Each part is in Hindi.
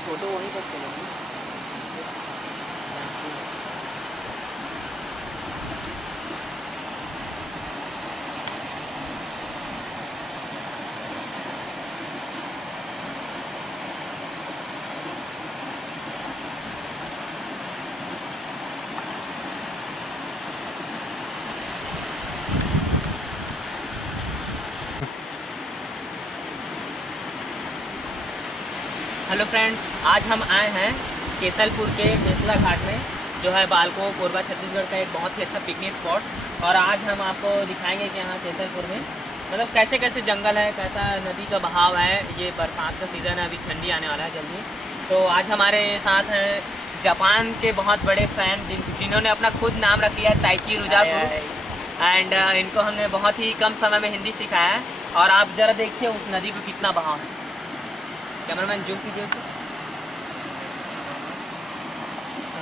फोटो वहीं पर चलेंगे। हेलो फ्रेंड्स, आज हम आए हैं केसलपुर के केसला घाट में, जो है बालको कोरबा छत्तीसगढ़ का एक बहुत ही अच्छा पिकनिक स्पॉट। और आज हम आपको दिखाएंगे कि यहाँ केसलपुर में मतलब कैसे कैसे जंगल है, कैसा नदी का बहाव है। ये बरसात का सीज़न है, अभी ठंडी आने वाला है जल्दी। तो आज हमारे साथ हैं जापान के बहुत बड़े फ़ैन जिन्होंने अपना खुद नाम रख लिया है ताइची रुजाकू। एंड इनको हमने बहुत ही कम समय में हिंदी सिखाया है। और आप ज़रा देखिए उस नदी को कितना बहाव है। कैमरामैन जूम कीजिए उसको।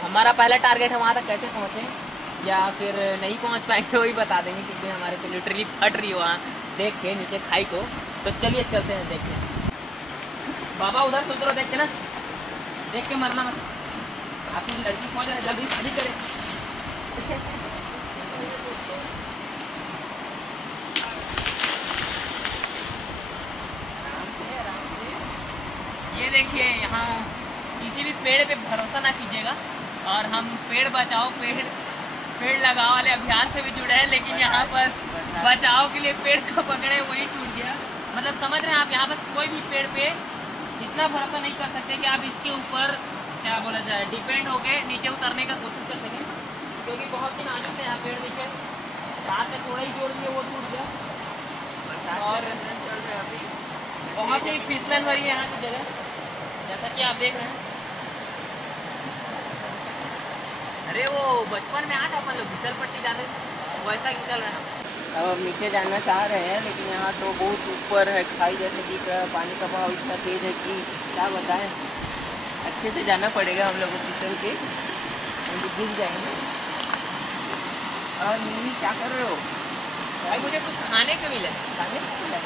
हमारा पहला टारगेट है वहाँ तक कैसे पहुँचें या फिर नहीं पहुँच पाएंगे वही बता देंगे, क्योंकि हमारे तो लिटरली फट रही है वहाँ देख के नीचे खाई को। तो चलिए चलते हैं देखते। बाबा उधर से उधर देखते ना, देख के मरना मत। आपकी लड़की पहुँच रहा है, जल्दी शादी करें। ये देखिए, यहाँ किसी भी पेड़ पे भरोसा ना कीजिएगा। और हम पेड़ बचाओ पेड़ लगाओ वाले अभियान से भी जुड़े हैं, लेकिन यहाँ पर बचाव के लिए पेड़ को पकड़े वही टूट गया। मतलब समझ रहे हैं आप, यहाँ पर कोई भी पेड़ पे इतना भरोसा नहीं कर सकते कि आप इसके ऊपर क्या बोला जाए डिपेंड होके नीचे उतरने का कोशिश कर सकें, क्योंकि बहुत ही नाजुक है यहाँ पेड़। देखिए हाथ से थोड़ा ही जोड़ दिया वो टूट गया। और बहुत ही फिसलन भरी है यहाँ की जगह, जैसा कि आप देख रहे हैं। अरे वो बचपन में आज अपन लोग घिसल पट्टी जाते वैसा घिसल रहे हैं। अब हम नीचे जाना चाह रहे हैं, लेकिन यहाँ तो बहुत ऊपर है, खाई जैसे दिख रहा है। पानी का बहाव इतना तेज है कि क्या बताएं। अच्छे से जाना पड़ेगा हम लोग को फिसल के, हम तो गिर जाएंगे। और मम्मी क्या कर रहे हो? भाई मुझे कुछ खाने को मिला, खाने को मिला?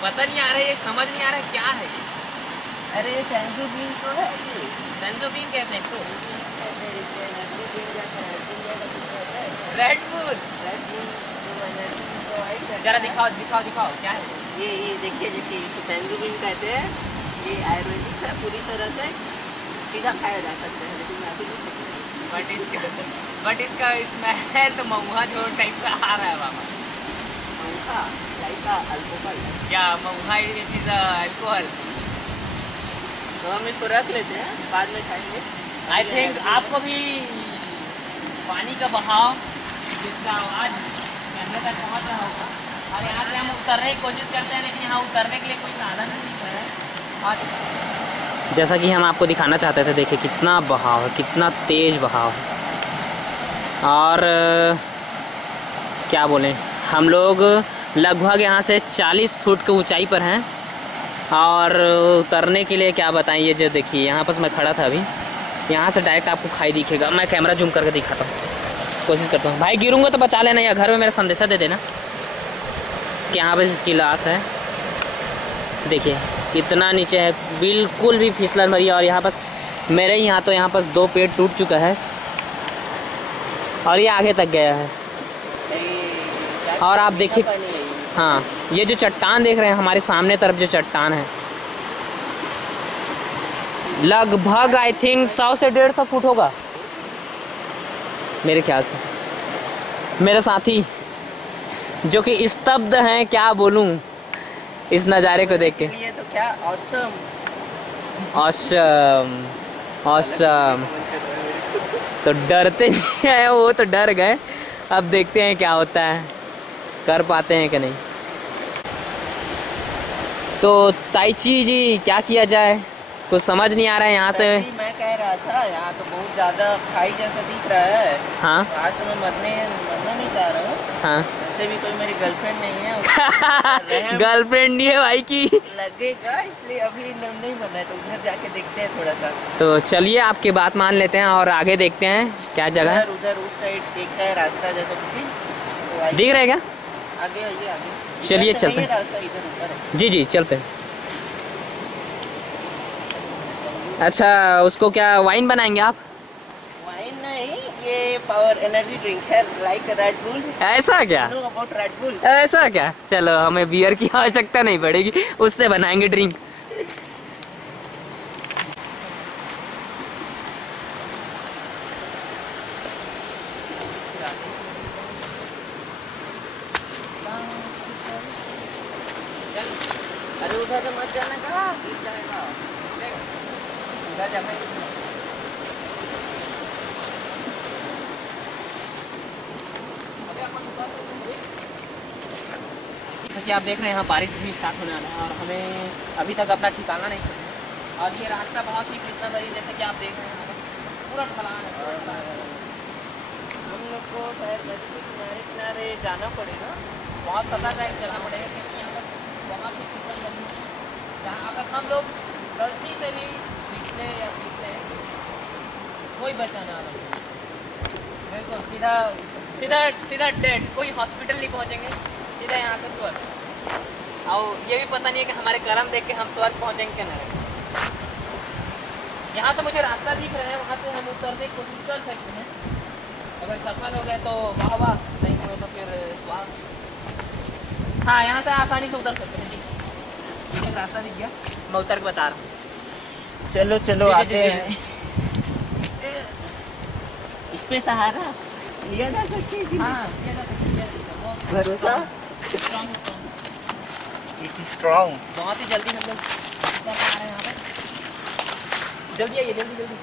पता नहीं आ रहा है, समझ नहीं आ रहा है क्या है ये। अरे सेंसो बीन तो है ये। सेंसो बीन कहते हैं तो रेड बुल। जरा दिखाओ दिखाओ दिखाओ क्या है ये देखिए सेंसो बीन कहते हैं। ये आयुर्वेदिक है, पूरी तरह से सीधा खाया जा सकता है, लेकिन मैं अभी नहीं सकता। बट इसका स्मेल तो महुआ झोल टाइप का आ रहा है बाबा। महुआ लाइक अल्कोहल। क्या महुआ इट इज अल्कोहल। तो हम इसको रख लेते हैं, बाद में खाएंगे। आई थिंक आपको भी पानी का बहाव जिसका आवाज़ कैमरे तक पहुँच रहा होगा। और यहाँ से हम उतरने की कोशिश करते हैं, लेकिन यहाँ उतरने के लिए कोई साधन भी नहीं कर रहा है। और जैसा कि हम आपको दिखाना चाहते थे, देखिए कितना बहाव है, कितना तेज़ बहाव है। और क्या बोलें, हम लोग लगभग यहाँ से 40 फुट की ऊंचाई पर हैं। और उतरने के लिए क्या बताएं, ये जो देखिए यहाँ पर मैं खड़ा था अभी, यहाँ से डायरेक्ट आपको खाई दिखेगा। मैं कैमरा जूम करके दिखाता हूँ, कोशिश करता हूँ। भाई गिरूंगा तो बचा लेना, या घर में मेरा संदेशा दे देना कि यहाँ पर इसकी लाश है। देखिए कितना नीचे है, बिल्कुल भी फिसलन भरी है। और यहाँ पास मेरे ही यहाँ तो यहाँ पास 2 पेड़ टूट चुका है और ये आगे तक गया है। और आप देखिए, हाँ ये जो चट्टान देख रहे हैं हमारे सामने तरफ, जो चट्टान है लगभग आई थिंक 100 से 150 फुट होगा मेरे ख्याल से। मेरे साथी जो कि स्तब्ध हैं, क्या बोलूं इस नज़ारे को देख के। ये तो क्या ऑसम ऑसम ऑसम। तो डरते नहीं हैं वो, तो डर गए। अब देखते हैं क्या होता है, कर पाते हैं कि नहीं। तो ताइची जी क्या किया जाए, कुछ समझ नहीं आ रहा है यहाँ से। मैं कह रहा था यहाँ तो बहुत ज़्यादा खाई जैसा दिख रहा है। हाँ आज तो मैं मरना नहीं चाह रहा हूँ। हाँ वैसे भी कोई मेरी गर्लफ्रेंड नहीं है। गर्लफ्रेंड नहीं है भाई की लगेगा, इसलिए अभी नहीं बना है। तो उधर जाके देखते हैं थोड़ा सा। तो चलिए आपकी बात मान लेते हैं और आगे देखते हैं क्या जगह है। उधर उस साइड देखा है रास्ता जैसा कुछ दिख रहा है क्या? आगे आइए आगे। चलिए चलते हैं। रास्ता इधर ऊपर है। जी जी चलते हैं। अच्छा, उसको क्या वाइन बनाएंगे आप? वाइन नहीं, ये पावर एनर्जी ड्रिंक है, लाइक रेड बुल। ऐसा क्या? About red bull. ऐसा क्या? चलो, हमें बियर की आवश्यकता नहीं पड़ेगी, उससे बनाएंगे ड्रिंक। अरे उधर तो मत जाना, कहाँ गिर जाएगा। उधर जगह जैसा कि आप देख रहे हैं, यहाँ बारिश भी स्टार्ट होने वाला है और हमें अभी तक अपना ठिकाना नहीं पड़ा। और ये रास्ता बहुत ही फिसलन भरी, जैसे कि आप देख रहे हैं पूरा ढलान है। हम लोग को शायद नदी के किनारे किनारे जाना पड़ेगा। बहुत सतर्क रह चलना पड़ेगा, क्योंकि यहाँ पर बहुत ही फिसलन भरी है। जहाँ अगर हम लोग गलती से भी फिसले या फिसले, कोई बचाने वाला नहीं। बिल्कुल सीधा सीधा सीधा डेड, कोई हॉस्पिटल नहीं पहुँचेंगे, सीधा यहाँ से स्वर्ग। और ये भी पता नहीं है कि हमारे कर्म देख के हम स्वर्ग पहुँचेंगे कि नहीं। यहाँ से मुझे रास्ता दिख रहा है, वहाँ से हम उतरने की कोशिश कर सकते हैं। अगर सफल हो गए तो वाह वाह, नहीं हुए तो फिर स्वाहा। हाँ, यहाँ से आसानी से उतर सकते हैं जी। मुझे रास्ता दिख गया, मैं उतर के बता रहा हूँ। चलो चलो जी, जी, आते जी, हैं। इस पे सहारा लिया जा सकते है। हाँ, ये जा सकते हैं, बहुत भरोसा strong, इट इज स्ट्रॉन्ग। बहुत ही जल्दी हम लोग उतर पा रहे हैं यहाँ पर। जल्दी आइए, जल्दी जल्दी।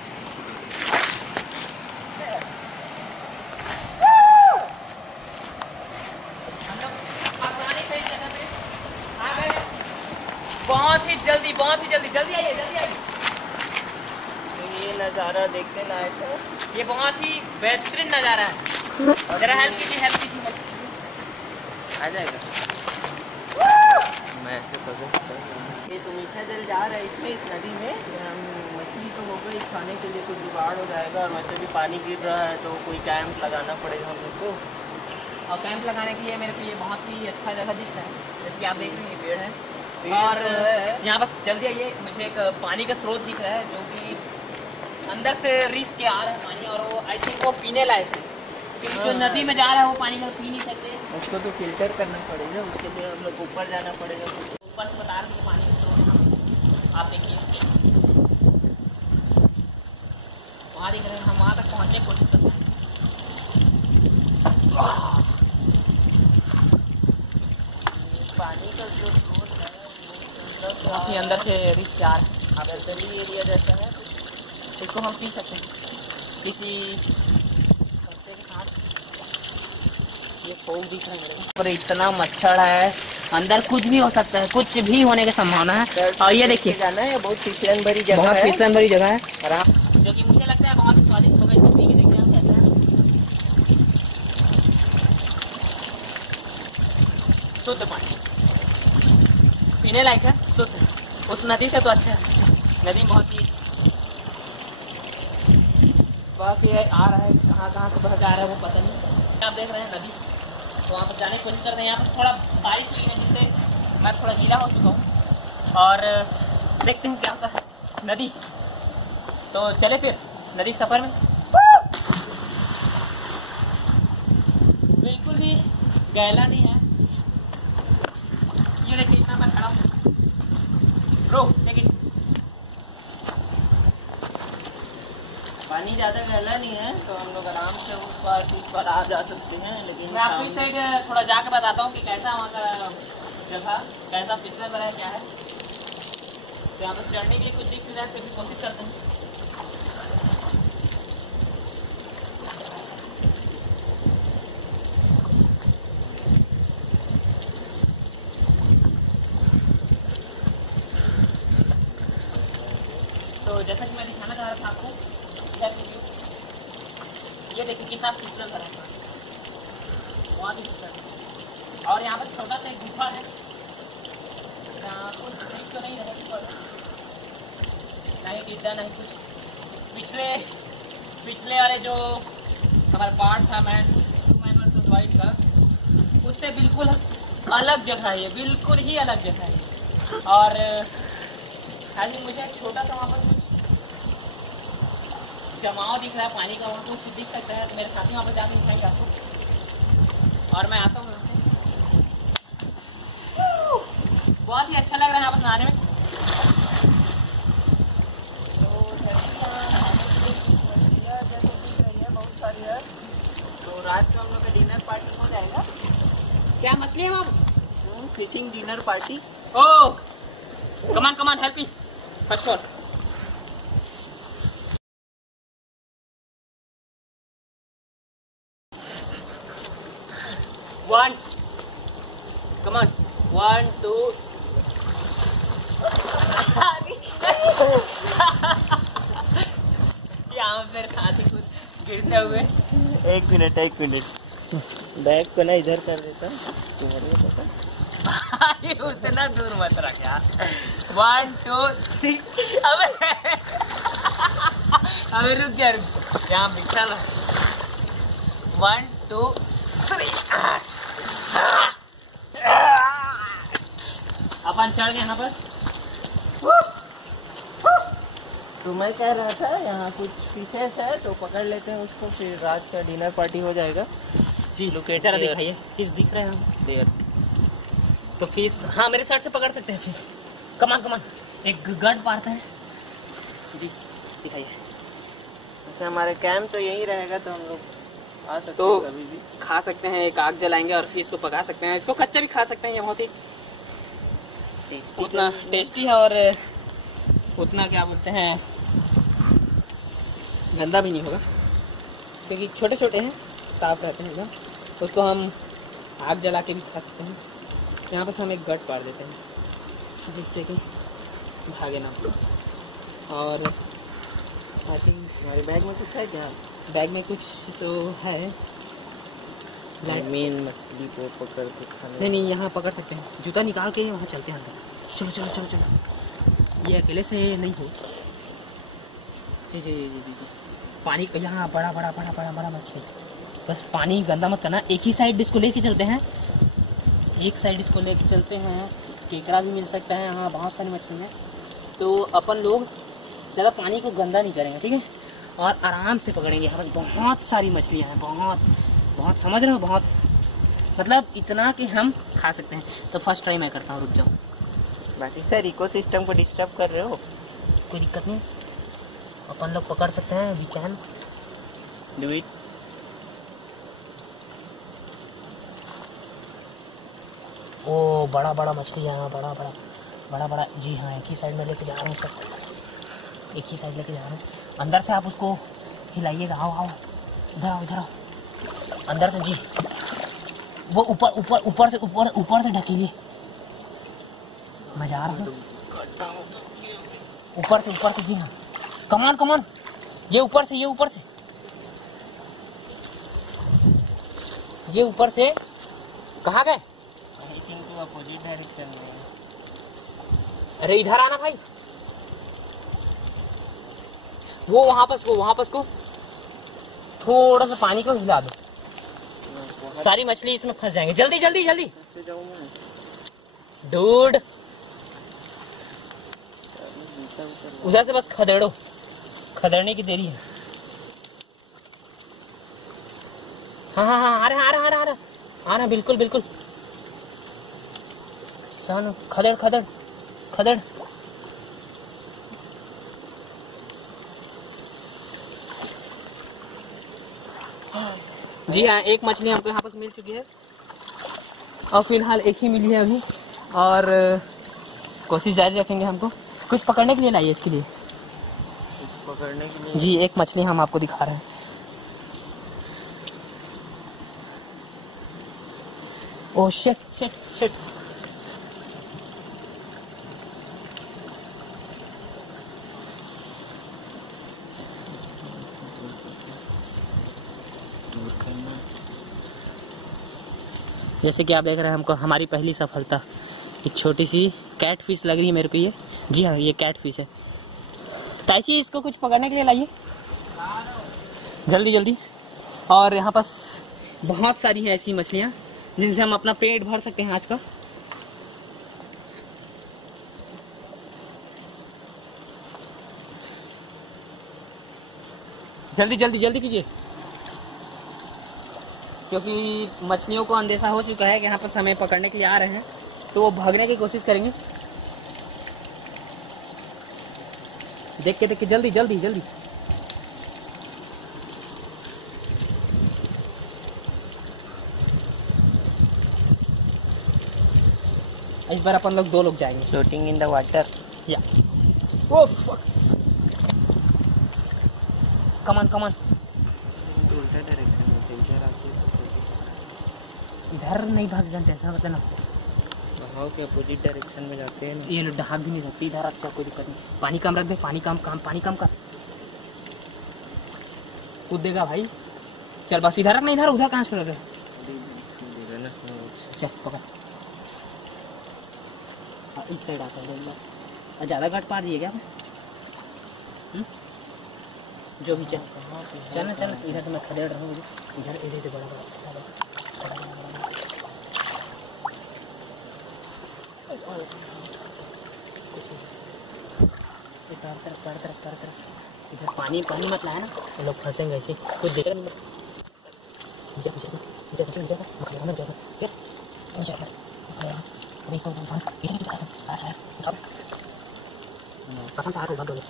हम लोग आसानी से इस जगह पे आ गए, बहुत ही जल्दी, बहुत ही जल्दी। जल्दी आइए, जल्दी आइए। तो ये नज़ारा देखने लायक है। ये बहुत ही बेहतरीन नज़ारा है। जरा हेल्प कीजिए, हेल्प कीजिए। आ जाएगा। मैं ऐसे पकड़ सकता हूँ। ये तो मीठा जल जा रहा है इसमें, इस नदी में। हम मछली तो हो गई, खाने के लिए कुछ जुगाड़ हो जाएगा। और वैसे भी पानी गिर रहा है तो कोई कैंप लगाना पड़ेगा हम लोग को। और कैंप लगाने के लिए मेरे को ये बहुत ही अच्छा जगह दिख रहा है। जैसे कि आप देख रहे हैं, ये पेड़ है और तो है। यहाँ बस जल्दी आइए। मुझे एक पानी का स्रोत दिख रहा है, जो कि अंदर से रिस के आ रहा है पानी, और वो आई थिंक वो पीने लायक है। क्योंकि जो नदी में जा रहा है वो पानी को पी नहीं सकते, उसको तो फिल्टर करना पड़ेगा। उसके लिए हम लोग ऊपर जाना पड़ेगा। ऊपर से बता रहे पानी का स्रोत है। आप देखिए वहाँ दिख रहे हैं, हम वहाँ तक पहुँचने की कोशिश करते हैं। पानी का जो स्रोत है वो बहुत ही अंदर से रिस जा रहा है। आप दलदली एरिया जैसा है। इसको हम पी सकते हैं किसी पत्ते के साथ। ये फोक दिख रहा है मेरे को। पर इतना मच्छर है, अंदर कुछ भी हो सकता है, कुछ भी होने की संभावना है। और ये देखिए, जाना है, बहुत फिसलन भरी जगह बहुत है। फिसलन भरी जगह है, और आप जो कि मुझे लगता है बहुत स्वादिष्ट होगा। इसको पी के देखते हैं हम कैसा है। शुद्ध पानी, पीने लायक है, शुद्ध। उस नदी से तो अच्छा है। नदी बहुत ही बाकी है, आ रहा है, कहाँ से बह जा रहा है वो पता नहीं। आप देख रहे हैं नदी, तो वहाँ पर जाने की कोशिश कर रहे हैं। यहाँ पर थोड़ा बारिश हुई है, जिससे मैं थोड़ा गीला हो चुका हूँ। और देखते हैं क्या होता है। नदी तो चले फिर नदी सफ़र में। बिल्कुल भी गहला नहीं है। ये देखिए, इतना मैं खड़ा हूँ। ब्रो देखिए, पानी ज़्यादा गहरा नहीं है, तो हम लोग आराम से उस पर आ जा सकते हैं। लेकिन मैं आपको इस साइड थोड़ा जाके बताता हूँ कि कैसा वहाँ का जगह, कैसा फिसलन भरा है, क्या है। तो यहाँ पर चढ़ने के लिए कुछ दिख रहा है, तो कोशिश करते हैं। तो जैसा कि मैं दिखाना चाह रहा था आपको, ये देखिए कितना फिसलन भरा है। वहाँ भी फिसलन, और यहाँ पर छोटा सा एक गुफा है। कुछ दिख तो नहीं रहा, नहीं गिद्दा नहीं कुछ। पिछले वाले जो हमारा पार्ट था मैन वर्सेस वाइल्ड का, उससे बिल्कुल अलग जगह है। ये बिल्कुल ही अलग जगह है। और आई थिंक मुझे एक छोटा सा वहाँ पर कुछ जमाव दिख रहा है पानी का, वहाँ कुछ दिख सकता है तो मेरे साथी वहाँ पर जाकर दिखाएंगे आपको। और मैं आता हूँ। बहुत ही अच्छा लग रहा है यहाँ पर नहाने में। बहुत सारी है, तो रात को हम लोग का डिनर पार्टी हो जाएगा। क्या मछली है ma'am? Fishing dinner party. Oh come on help me first floor. One come on 1 2 यहाँ पर खाती कुछ गिरते हुए। एक मिनट बैग को ना इधर कर देता हूँ। उतना दूर मत रख यार। 1 2 3 अबे रुक जा यहाँ बिछा लो। 1 2 3 अपन चढ़ गए यहाँ पर। तो मैं कह रहा था यहाँ कुछ फिशेस है तो पकड़ लेते हैं उसको, फिर रात का डिनर पार्टी हो जाएगा। जी जरा दिखाइए फिश दिख रहे हैं देर। तो फिश हाँ मेरे साइड से पकड़ सकते हैं फिश। कमान एक गड पारते हैं जी, दिखाइए। वैसे हमारे कैंप तो यही रहेगा तो हम लोग आ सकते तो हैं कभी भी। खा सकते हैं, एक आग जलाएंगे और फिश को पका सकते हैं। इसको कच्चा भी खा सकते हैं, ये बहुत ही उतना टेस्टी है और उतना क्या बोलते हैं गंदा भी नहीं होगा, क्योंकि छोटे छोटे हैं, साफ रहते हैं एकदम। उसको हम आग जला के भी खा सकते हैं। यहाँ पर हम एक गट पार देते हैं जिससे कि भागे ना। और आई थिंक हमारे बैग में कुछ है क्या? बैग में कुछ तो है। मेन मछली को पकड़ के खाने। नहीं यहाँ पकड़ सकते हैं। जूता निकाल के वहाँ चलते हैं अंदर। चलो ये अकेले से नहीं हो। जी पानी यहाँ बड़ा मछली। बस पानी गंदा मत करना। एक ही साइड इसको लेके चलते हैं, एक साइड इसको लेके चलते हैं। केकड़ा भी मिल सकता है, हाँ बहुत सारी मछली है। तो अपन लोग ज़्यादा पानी को गंदा नहीं करेंगे, ठीक है, और आराम से पकड़ेंगे। यहाँ बस बहुत सारी मछलियाँ हैं, बहुत समझ रहे हो, बहुत मतलब इतना कि हम खा सकते हैं। तो फर्स्ट ट्राई मैं करता हूँ, रुक जाओ। बाकी सर इकोसिस्टम को डिस्टर्ब कर रहे हो। कोई दिक्कत नहीं, अपन लोग पकड़ सकते हैं। We can do it. ओ बड़ा मछली है, बड़ा जी हाँ। एक ही साइड में लेके जा रहा हूँ सर, एक ही साइड लेके जा रहा हूँ। अंदर से आप उसको हिलाइएगा। आओ इधर आओ अंदर से जी। वो ऊपर से ढकेलिए। मैं जा रहा हूँ ऊपर से जी हाँ। कमान ये ऊपर से कहाँ गए? अपोजिट डायरेक्शन में। अरे इधर आना भाई। वो वहां पर को थोड़ा सा पानी को हिला दो, सारी मछली इसमें फंस जाएंगे। जल्दी डूड। उधर से बस खदेड़ने की देरी है। हाँ आ रहा बिल्कुल सन। खदड़। जी हाँ, एक मछली हमको यहाँ पर मिल चुकी है और फिलहाल एक ही मिली है अभी, और कोशिश जारी रखेंगे। हमको कुछ पकड़ने के लिए लाइए, इसके लिए पकड़ने के लिए जी एक मछली हम आपको दिखा रहे हैं। Oh shit. जैसे कि आप देख रहे हैं, हमको हमारी पहली सफलता। एक छोटी सी कैट फिश लग रही है मेरे को ये। जी हाँ, ये कैट फिश है। ताइची इसको कुछ पकड़ने के लिए लाइए जल्दी। और यहाँ पास बहुत सारी हैं ऐसी मछलियाँ जिनसे हम अपना पेट भर सकते हैं आज का। जल्दी जल्दी जल्दी कीजिए, क्योंकि मछलियों को अंदेशा हो चुका है कि यहाँ पर हमें पकड़ने के लिए आ रहे हैं, तो वो भागने की कोशिश करेंगे। देख के जल्दी जल्दी जल्दी। इस बार अपन लोग 2 लोग जाएंगे। Floating in the water. या ओ फक, कमान कमान, उल्टा डायरेक्शन में इधर आके इधर नहीं भाग जानते, ऐसा मतलब ना बहाव के अपोजिट डायरेक्शन में जाते हैं। ये लोग ढाक भी नहीं सकती इधर। अच्छा कोई दिक्कत नहीं, पानी कम रख दे, पानी कम पानी कम कर, कूद देगा भाई। चल बस इधर रख, नहीं इधर, उधर कहाँ से रख रहे? चल पकड़, इस साइड आता है। ज़्यादा घाट पा दिए क्या? जो भी चल चल चल, इधर से मैं खदेड़ रहा हूँ, इधर इधर से बड़ा तरफ इधर पानी पानी मत लाया ना, वो लोग फंसेंगे ऐसे, कुछ देख नहीं। कसम से हाथ उठा दो। चल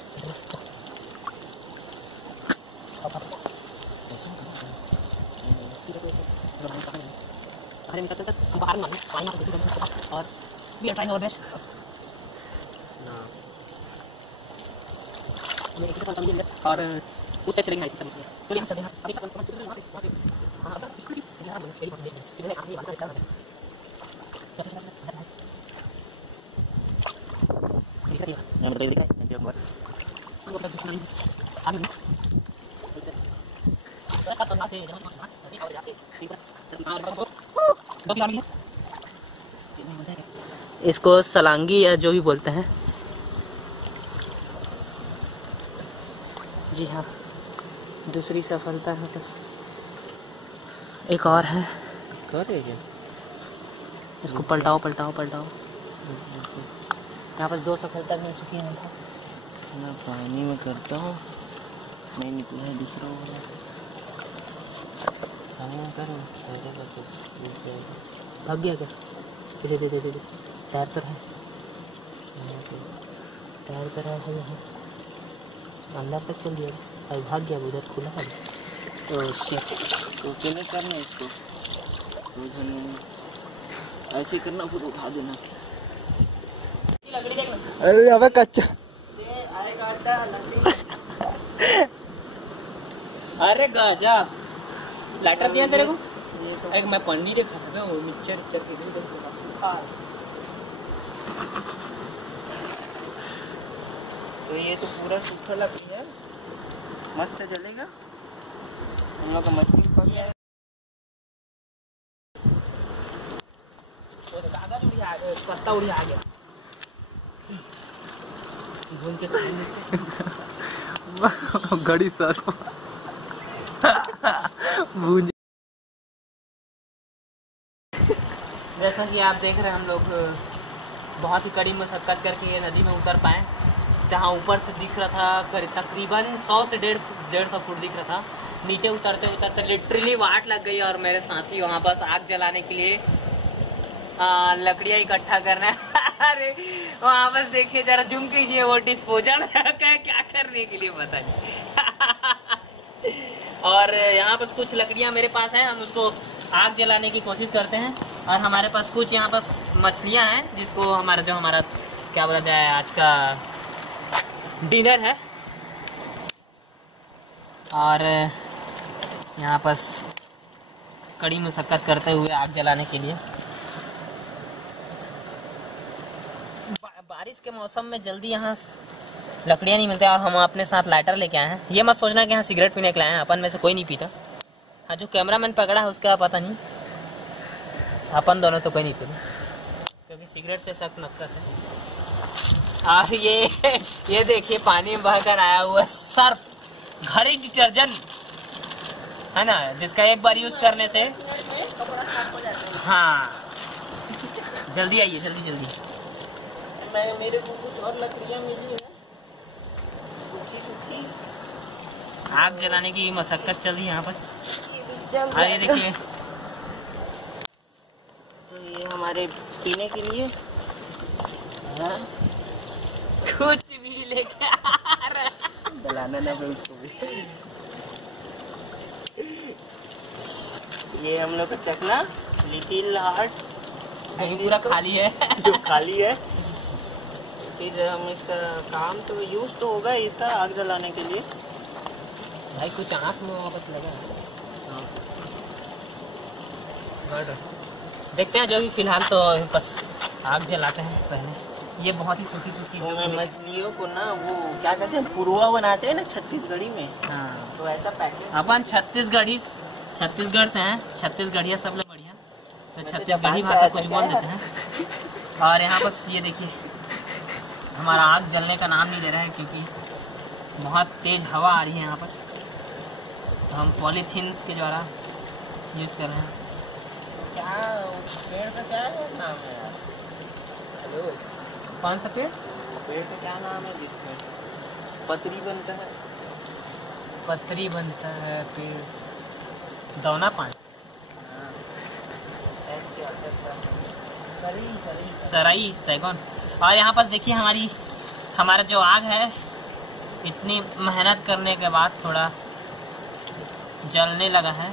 चल हम बाहर मारेंगे, पानी और we are trying our best. और उससे चलेंगे नहीं सब, तो यहाँ चलेंगे अभी सब हां इसको यहाँ मेरी फोटो देखिए, इन्होंने आगे बात कर रहा है। मैं बता दिखा मैं बात वो अपना दुश्मन आगे नहीं तो ना थे अभी और जाके इसको सलांगी या जो भी बोलते हैं। जी हाँ, दूसरी सफलता है, बस एक और है। कर रहे क्या? इसको पलटाओ पलटाओ पलटाओ। यहाँ पास 2 सफलता मिल चुकी है। मैं पानी में करता हूँ, नहीं निकला है दूसरा वाला। हाँ कर भाग गया क्या? दे दे दे दे, टायर पर है, टायर पर है यहाँ, अंदर तक चल गया। अरे भाग गया, उधर खुला है। तो शिट, तो अकेले करना इसको, ऐसे करना, फिर उठा देना। अरे अबे कच्चा, अरे गजब लाइटर दिया तेरे को। एक मैं पन्नी देखा था वो मिक्सचर करके तो ये तो पूरा सूखा लकड़ी है, मस्त जलेगा। हम लोग का मछली पक गया, कागज उड़िया गया, पत्ता उड़िया गया, भून के घड़ी सर भून। जैसा कि आप देख रहे हैं, हम लोग बहुत ही कड़ी मशक्कत करके ये नदी में उतर पाए, जहाँ ऊपर से दिख रहा था तकरीबन 100 से 150 फुट दिख रहा था। नीचे उतरते उतरते लिटरली वाट लग गई, और मेरे साथी वहाँ बस आग जलाने के लिए लकड़ियाँ इकट्ठा करना है। अरे वहाँ बस देखिए जरा जूम कीजिए, वो डिस्पोजल क्या करने के लिए बताइए। और यहाँ बस कुछ लकड़ियाँ मेरे पास हैं, हम उसको आग जलाने की कोशिश करते हैं। और हमारे पास कुछ यहाँ पास मछलियाँ हैं, जिसको हमारा क्या बोला जाए, आज का डिनर है। और यहाँ पास कड़ी मशक्कत करते हुए आग जलाने के लिए। बारिश के मौसम में जल्दी यहाँ लकड़ियाँ नहीं मिलती, और हम अपने साथ लाइटर लेके आए हैं। ये मत सोचना कि यहाँ सिगरेट पीने के लाए हैं, अपन में से कोई नहीं पीता। हाँ, जो कैमरामैन पकड़ा है उसका पता नहीं, अपन दोनों तो कोई नहीं पीते, क्योंकि सिगरेट से सख्त नफरत है। और ये देखिए पानी में बहकर आया हुआ सर्फ घड़ी डिटर्जेंट है ना, जिसका एक बार यूज करने से, हाँ जल्दी आइए जल्दी जल्दी। मेरे को कुछ और लकड़ियाँ मिली है, सूखी सूखी। आग जलाने की मशक्कत चल रही है यहाँ पर। जल अरे देखिए, तो ये हमारे पीने के लिए हाँ? कुछ भी लेके आ रहा है। जलाना ना फिर उसको भी। ये हम लोग का चकला लिटिल हार्ट ये पूरा खाली है। जो खाली है। फिर हम इसका काम तो यूज तो होगा ही इसका आग जलाने के लिए। भाई कुछ आँख में वापस लगा है। देखते हैं जो भी फिलहाल तो बस आग जलाते हैं पहले। ये बहुत ही सूखी सूखी तो जो मैं मछलियों को ना वो क्या कहते हैं पुरुआ बनाते हैं ना छत्तीसगढ़ी में। हाँ, तो ऐसा पैकेट अपन छत्तीसगढ़ से हैं। छत्तीसगढ़िया सब लोग बढ़िया, तो छत्तीसगढ़ी जापान से भाषा आया कुछ था बोल क्या? देते हैं। और यहाँ बस ये देखिए, हमारा आग जलने का नाम नहीं ले रहा है क्योंकि बहुत तेज हवा आ रही है यहाँ पर। तो हम पॉलीथीन्स के द्वारा यूज़ कर रहे हैं। क्या उस पेड़ का क्या है नाम है यार? हेलो, कौन सा पेड़? पेड़ का क्या नाम है जिसमें पतरी बनता है? पतरी बनता है पेड़, दौना पान, हाँ, ऐसे आता था। सराई, सैगौन। और यहाँ पर देखिए हमारा जो आग है, इतनी मेहनत करने के बाद थोड़ा जलने लगा है।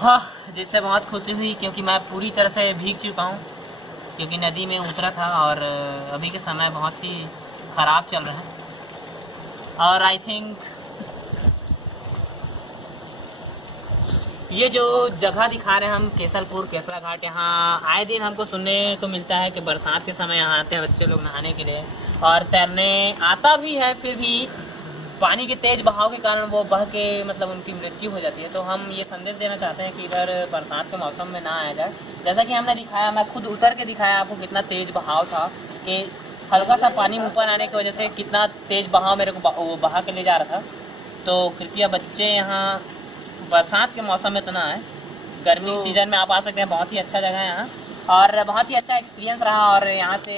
हाँ, जिससे बहुत खुशी हुई क्योंकि मैं पूरी तरह से भीग चुका हूँ क्योंकि नदी में उतरा था और अभी के समय बहुत ही ख़राब चल रहा है। और आई थिंक ये जो जगह दिखा रहे हैं हम, केसलपुर केसरा घाट, यहाँ आए दिन हमको सुनने को मिलता है कि बरसात के समय यहाँ आते हैं बच्चे लोग नहाने के लिए और तैरने आता भी है, फिर भी पानी के तेज बहाव के कारण वो बह के मतलब उनकी मृत्यु हो जाती है। तो हम ये संदेश देना चाहते हैं कि इधर बरसात के मौसम में ना आया जाए। जैसा कि हमने दिखाया, मैं खुद उतर के दिखाया आपको कितना तेज बहाव था कि हल्का सा पानी ऊपर आने की वजह से कितना तेज बहाव मेरे को वो बहा के ले जा रहा था। तो कृपया बच्चे यहाँ बरसात के मौसम में तो ना आए, गर्मी सीजन में आप आ सकते हैं। बहुत ही अच्छा जगह है यहाँ और बहुत ही अच्छा एक्सपीरियंस रहा। और यहाँ से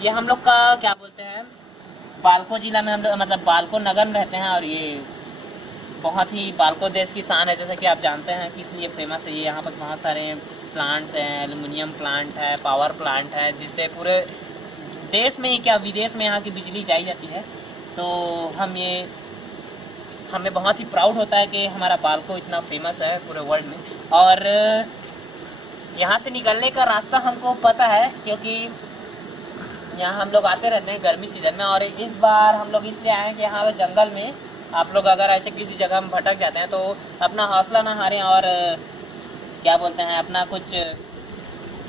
ये हम लोग का क्या बोलते हैं, बालको जिला में हम लोग मतलब बालको नगर में रहते हैं और ये बहुत ही बालको देश की शान है, जैसा कि आप जानते हैं कि इसलिए फेमस है। ये यहाँ पर बहुत सारे प्लांट्स हैं, एल्युमिनियम प्लांट है, पावर प्लांट है, जिससे पूरे देश में ही क्या विदेश में यहाँ की बिजली जाई जाती है। तो हमें बहुत ही प्राउड होता है कि हमारा बालको इतना फेमस है पूरे वर्ल्ड में। और यहाँ से निकलने का रास्ता हमको पता है क्योंकि यहाँ हम लोग आते रहते हैं गर्मी सीजन में। और इस बार हम लोग इसलिए आए हैं कि यहाँ जंगल में आप लोग अगर ऐसे किसी जगह में भटक जाते हैं तो अपना हौसला ना हारें और क्या बोलते हैं अपना कुछ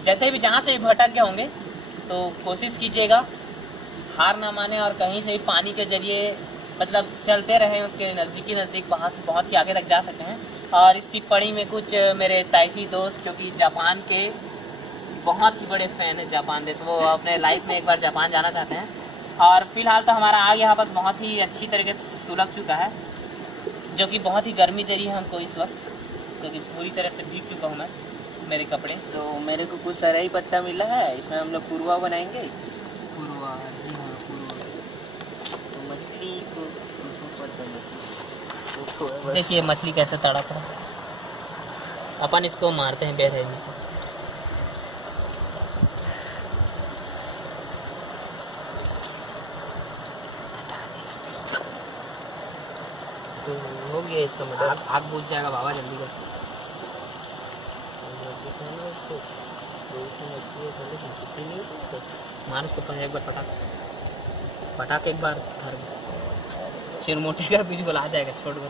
जैसे भी जहाँ से भी भटक गए होंगे तो कोशिश कीजिएगा, हार ना माने और कहीं से भी पानी के जरिए मतलब चलते रहें, उसके नज़दीक बहुत ही आगे तक जा सकते हैं। और इस टिप्पणी में कुछ मेरे ताइसी दोस्त जो कि जापान के बहुत ही बड़े फ़ैन है जापान देश, वो अपने लाइफ में एक बार जापान जाना चाहते हैं। और फिलहाल तो हमारा आग यहाँ पास बहुत ही अच्छी तरीके से सुलग चुका है, जो कि बहुत ही गर्मी दे रही है हमको इस वक्त क्योंकि पूरी तरह से भीग चुका हूँ मैं, मेरे कपड़े। तो मेरे को कुछ सराई पत्ता मिला है, इसमें हम लोग पुरुआ बनाएंगे। पुरुआ, जी हाँ पुरुआ। तो मछली को देखिए मछली कैसे तड़प रहा है, अपन इसको मारते हैं बेरहमी से। तो हो गया इसका मतलब आग बुझ जाएगा बाबा, जल्दी कर। मार उसको एक बार पटाख एक बार घर में चिरमोटे का बीच बुला जाएगा, छोड़ कर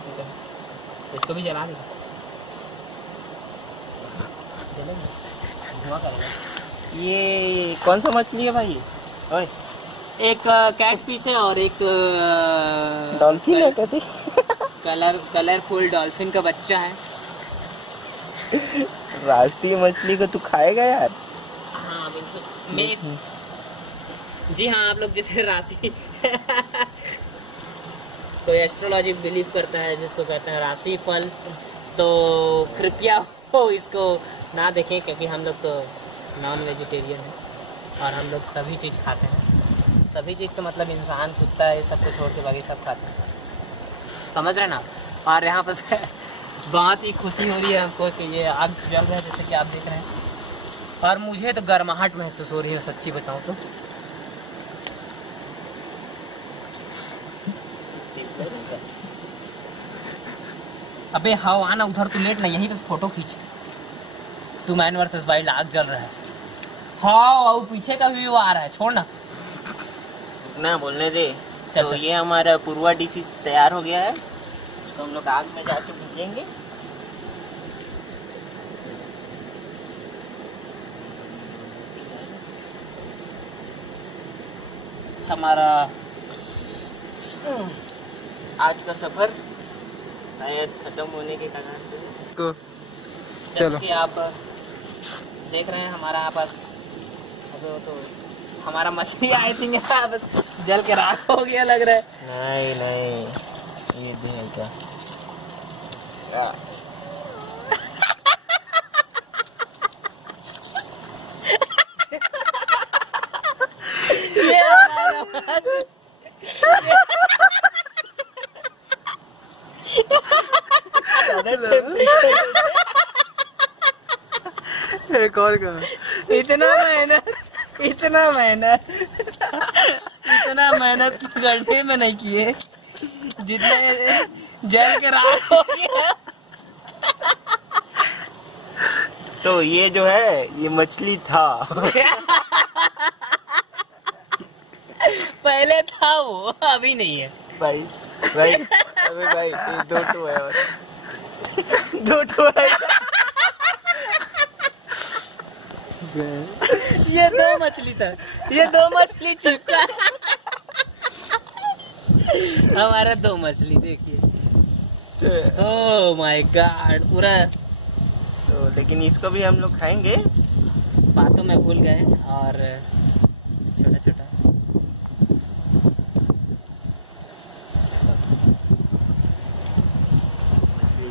तो इसको भी जला देगा, धुआं करेगा। ये कौन सा मछली है भाई? ओए एक कैट फिश है और एक डॉल्फिन है कहते कलरफुल डॉल्फिन का बच्चा है। राष्ट्रीय मछली को तू खाएगा यार? हाँ बिल्कुल, मेस। जी हाँ, आप लोग जैसे राशि कोई एस्ट्रोलॉजी बिलीव करता है जिसको कहते हैं राशि फल, तो कृपया हो इसको ना देखें क्योंकि हम लोग तो नॉन वेजिटेरियन हैं और हम लोग सभी चीज़ खाते हैं। सभी चीज़ का मतलब इंसान, कुत्ता, ये सब को छोड़ के बाकी सब खाते हैं। समझ रहे ना। और यहाँ पर बहुत ही खुशी हो रही है हमको कि ये आग जल रहा है जैसे कि आप देख रहे हैं। और मुझे तो गर्माहट महसूस हो रही है सच्ची बताऊँ तो। अबे हाँ आना उधर, तू लेट ना, यहीं पे फोटो खींच। टू मैन वर्सेस वाइल्ड आग जल रहा है। हाँ और पीछे का व्यू आ रहा है, छोड़ ना ना बोलने दे। चल, तो चल। ये हमारा पूर्वा डिशेज तैयार हो गया है, इसको हम लोग आग में जाके भूनेंगे। हमारा आज का सफर शायद खत्म होने के कगार पे। चलो कि आप देख रहे हैं हमारा पास अभी तो हमारा मछली आई थी बस जल के राख हो गया लग रहा है। नहीं ये भी है क्या? ये एक और का इतना मेहनत पकड़ने में नहीं किए जितने जल के राख हो गया। तो ये जो है ये मछली था। पहले था वो, अभी नहीं है भाई अबे भाई ये दो ठो है और दो ठो है। ये दो मछली था, ये दो मछली चिपका। हमारा दो मछली देखिए। ओह माय गॉड पूरा। तो लेकिन इसको भी हम लोग खाएंगे। बातों में भूल गए और छोटा छोटा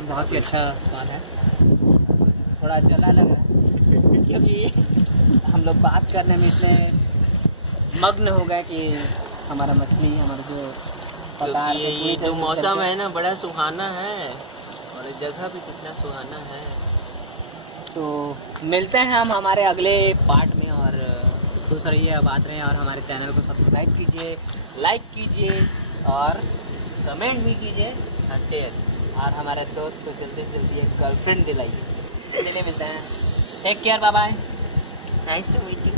बहुत ही अच्छा स्वाद है। थोड़ा जला लग रहा है क्योंकि हम लोग बात करने में इतने मग्न हो गए कि हमारा मछली हमारा जो पदार्थ है, ये जो मौसम है ना बड़ा सुहाना है और जगह भी कितना सुहाना है। तो मिलते हैं हम हमारे अगले पार्ट में। और खुश रहिए, आबाद रहें और हमारे चैनल को सब्सक्राइब कीजिए, लाइक कीजिए और कमेंट भी कीजिए। और हमारे दोस्त को जल्दी से जल्दी एक गर्लफ्रेंड दिलाइए। चलिए मिलते हैं, take care, bye bye. Nice to meet you.